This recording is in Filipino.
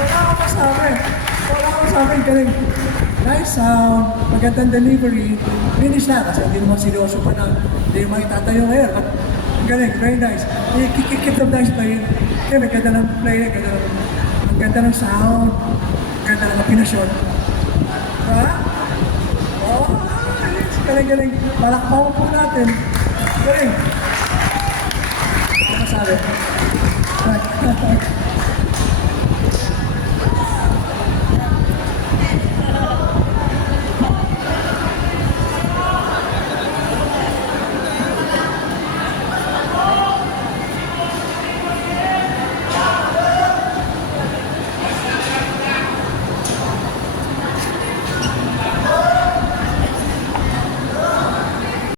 Wala akong masabi. Wala akong masabi. Galing. Nice sound, magandang delivery. Finish na kasi hindi naman seryoso pa na hindi mo itatayo ngayon. Galing, very nice. Keep the nice playing. Okay, may ganda ng play, ang ganda ng sound, ang ganda ng apinasyon. Ha? Oh, galing. Palakpaw po natin. Galing. Ano masabi?